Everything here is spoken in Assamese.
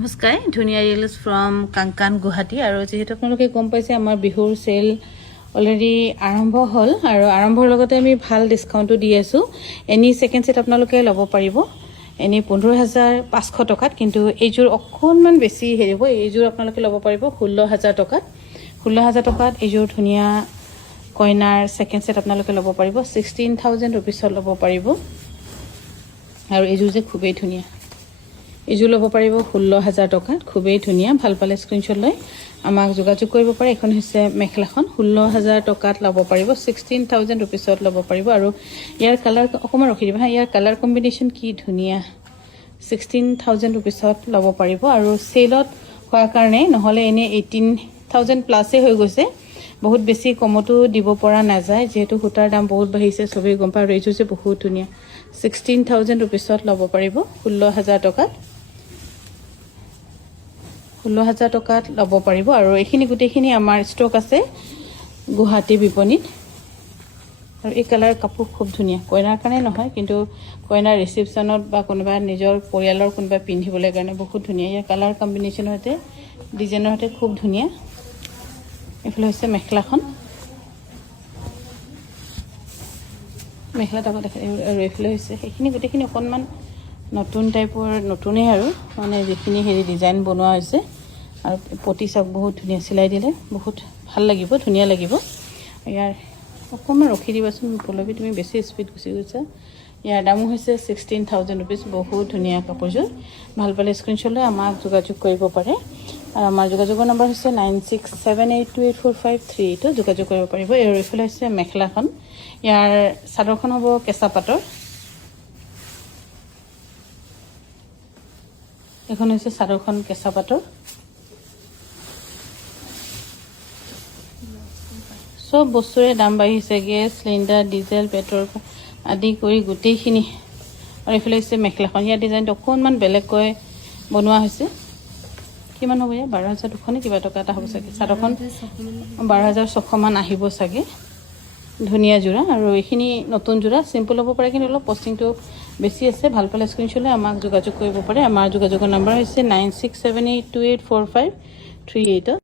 নমস্কাৰ ধুনিয়া ৰিলছ ফ্ৰম কাংকান গুৱাহাটী আৰু যেহেতু আপোনালোকে গম পাইছে আমাৰ বিহুৰ সেল অলৰেডি আৰম্ভ হ'ল আৰু আৰম্ভৰ লগতে আমি ভাল ডিসকাউন্টটো দি আছো এনি সেকেন্ড সেট আপোনালোকে ল'ব পাৰিব এনি 15500 টকাত কিন্তু এইযোৰ অকনমান বেছি হেৰিব এইযোৰ আপোনালোকে ল'ব পাৰিব 16000 টকাত 16000 টকাত এইযোৰ ধুনিয়া কইনাৰ সেকেন্ড সেট আপোনালোকে ল'ব পাৰিব 16000 ৰুপিছত ল'ব পাৰিব আৰু এইযোৰ যে খুবেই ধুনিয়া এইযোৰ ল'ব পাৰিব 16000 টকাত খুবেই ধুনিয়া ভাল পালে স্ক্ৰিনশ্বট লৈ আমাক যোগাযোগ কৰিব পাৰে এখন হৈছে মেখলাখন 16000 টকাত ল'ব পাৰিব 16000 ৰুপিছত ল'ব পাৰিব আৰু ইয়াৰ কালাৰ অকমান ৰখি দিবা ইয়াৰ কালাৰ কম্বিনেশ্যন কি ধুনিয়া 16000 ৰুপিছত ল'ব পাৰিব আৰু সেলত হোৱাৰ কাৰণে নহলে এনে 18000 প্লাসে হৈ গৈছে বহুত বেছি কমতো দিব পৰা নাযায় যেহেতু হুটাৰ দাম বহুত বাঢ়িছে সবেই গম পায় আৰু এইযোৰ যে বহুত ধুনিয়া 16000 ৰুপিছত ল'ব পাৰিব 16000 টকাত 16000 টকাত ল'ব পাৰিব আৰু এইখিনি গুটেখিনি আমাৰ ষ্টক আছে গুৱাহাটী বিপণিত আৰু এই কালাৰ কাপোৰ খুব ধুনিয়া কইনাৰ কাৰণে নহয় কিন্তু কইনাৰ ৰিসেপশনত বা কোনোবা নিজৰ পৰিয়ালৰ কোনোবা পিন্ধিবলৈ কাৰণে বহুত ধুনিয়া ইয়াৰ কালাৰ কম্বিনেশ্যন হতে ডিজাইনৰ হতে খুব ধুনিয়া এফালে হৈছে মেখলাখন মেখলা টাকা দেখা আৰু এফালে হৈছে এইখিনি গুটেখিনি অকনমান নতুন টাইপৰ নতুনে আৰু মানে যিখিনি হেৰি ডিজাইন বনোৱা হৈছে আৰু পটি সব বহুত ধুনিয়া সিলাই দিলে বহুত ভাল লাগিব ধুনিয়া লাগিব ইয়াৰ অকমান ৰখি দিবাচোন পলবি তুমি বেছি স্পিড গুছি গৈছা ইয়াৰ দাম হৈছে 16000 ৰুপিস বহুত ধুনিয়া কাপোৰযোৰ ভাল পালে স্ক্ৰিনশ্বট লৈ আমাক যোগাযোগ কৰিব পাৰে আৰু আমাৰ যোগাযোগৰ নম্বৰ হৈছে 9678284538 যোগাযোগ কৰিব পাৰিব আৰু এফালে হৈছে মেখলাখন ইয়াৰ চাদৰখন হ'ব কেঁচা পাটৰ এখন হৈছে চাদৰখন কেঁচা পাটৰ সব বস্তুৰে দাম বাঢ়িছে গেছ সিলিন্ডাৰ ডিজেল পেট্ৰল আদি কৰি গুটেইখিনি আৰু এফালে হৈছে মেখলাখন ইয়াৰ ডিজাইনটো অকনমান বেলেগকৈ বনোৱা হৈছে কিমান হ'ব ইয়া 12200 নে কিবা টকা এটা হ'ব চাগে চাদৰখন 12600 মান আহিব চাগে ধুনিয়া জোৰা আৰু এইখিনি নতুন জোৰা সিম্পল হ'ব পাৰে কিন্তু অলপ পোস্টিংটো বেছি আছে ভাল পালে স্ক্ৰিনশ্বট লৈ আমাক যোগাযোগ কৰিব পাৰে আমাৰ যোগাযোগৰ নম্বৰ হৈছে 9678284538